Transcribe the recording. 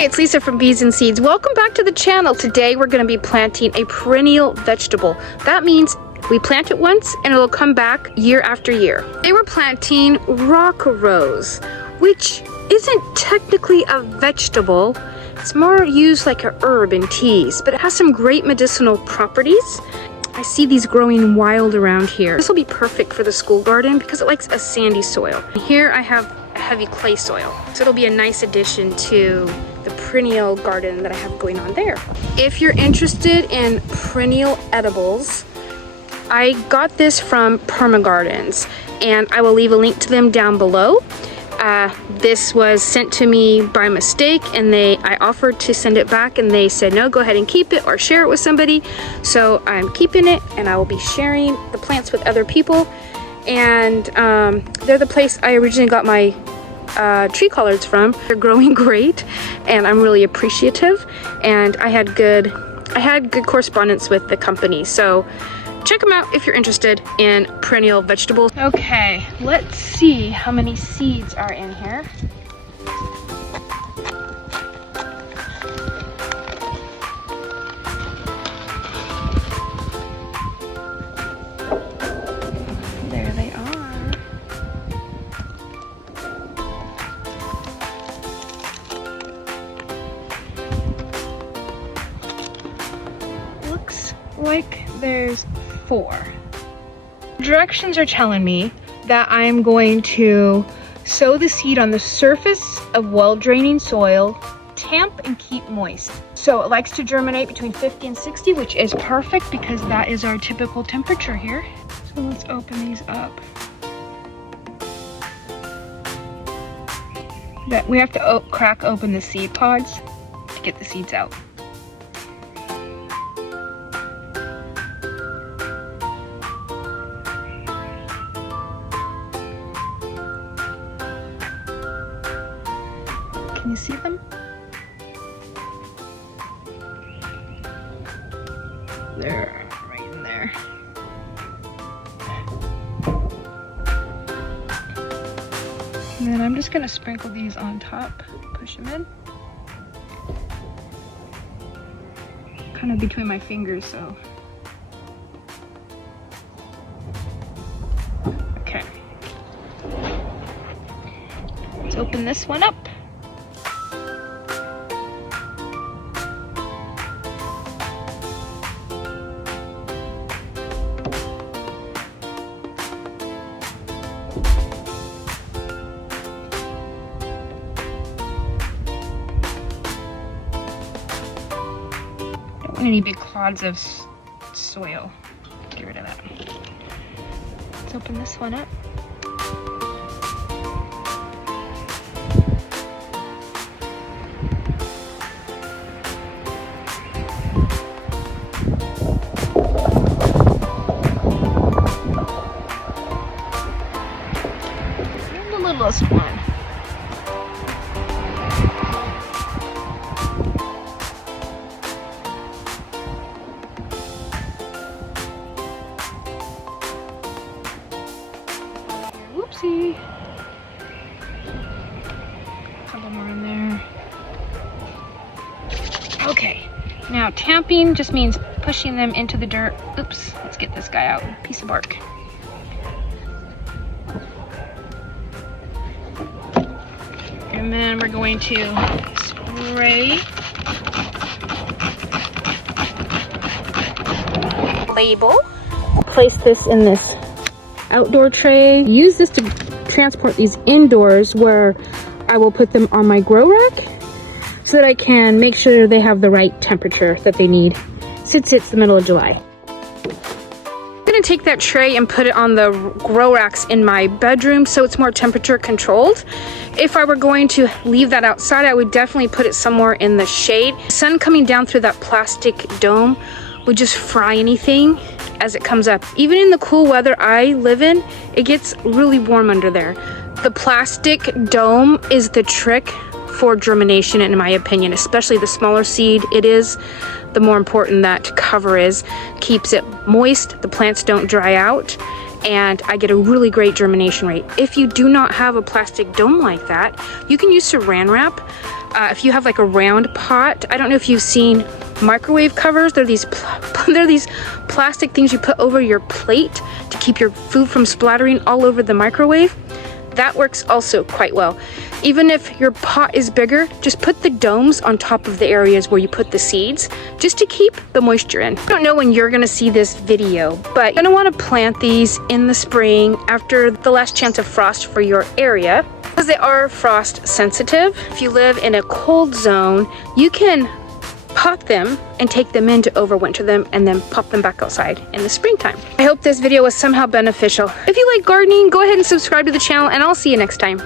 Hey, it's Lisa from Bees and Seeds. Welcome back to the channel. Today we're going to be planting a perennial vegetable. That means we plant it once and it'll come back year after year. Today we're planting rock rose, which isn't technically a vegetable. It's more used like a herb in teas, but it has some great medicinal properties. I see these growing wild around here. This will be perfect for the school garden because it likes a sandy soil. Here I have a heavy clay soil, so it'll be a nice addition to the perennial garden that I have going on there. If you're interested in perennial edibles, I got this from Perma Gardens, and I will leave a link to them down below. This was sent to me by mistake, and I offered to send it back, and they said no, go ahead and keep it or share it with somebody. So I'm keeping it, and I will be sharing the plants with other people. And they're the place I originally got my tree collards from. They're growing great, and I'm really appreciative. And I had good correspondence with the company. So check them out if you're interested in perennial vegetables. Okay, let's see how many seeds are in here. There they are. Looks like there's 4. Directions are telling me that I'm going to sow the seed on the surface of well-draining soil, tamp and keep moist. So it likes to germinate between 50 and 60, which is perfect because that is our typical temperature here. So let's open these up. We have to crack open the seed pods to get the seeds out. Can you see them? They're right in there. And then I'm just gonna sprinkle these on top, push them in. Kind of between my fingers, so. Okay. Let's open this one up. Any big clods of soil. Get rid of that. Let's open this one up. And the littlest one. Whoopsie. A couple more in there. Okay, now tamping just means pushing them into the dirt. Oops, let's get this guy out. Piece of bark. And then we're going to spray. Label. Place this in this outdoor tray. Use this to transport these indoors, where I will put them on my grow rack so that I can make sure they have the right temperature that they need since it's the middle of July. I'm gonna take that tray and put it on the grow racks in my bedroom so it's more temperature controlled. If I were going to leave that outside, I would definitely put it somewhere in the shade. The sun coming down through that plastic dome would just fry anything as it comes up. Even in the cool weather I live in, it gets really warm under there. The plastic dome is the trick for germination, in my opinion, especially the smaller seed it is, the more important that cover is. Keeps it moist, the plants don't dry out, and I get a really great germination rate. If you do not have a plastic dome like that, you can use saran wrap. if you have like a round pot, I don't know if you've seen microwave covers. They're these plastic things you put over your plate to keep your food from splattering all over the microwave. That works also quite well. Even if your pot is bigger, just put the domes on top of the areas where you put the seeds, just to keep the moisture in. I don't know when you're gonna see this video, but you're gonna wanna plant these in the spring after the last chance of frost for your area, because they are frost sensitive. If you live in a cold zone, you can pot them and take them in to overwinter them and then pop them back outside in the springtime. I hope this video was somehow beneficial. If you like gardening, go ahead and subscribe to the channel, and I'll see you next time.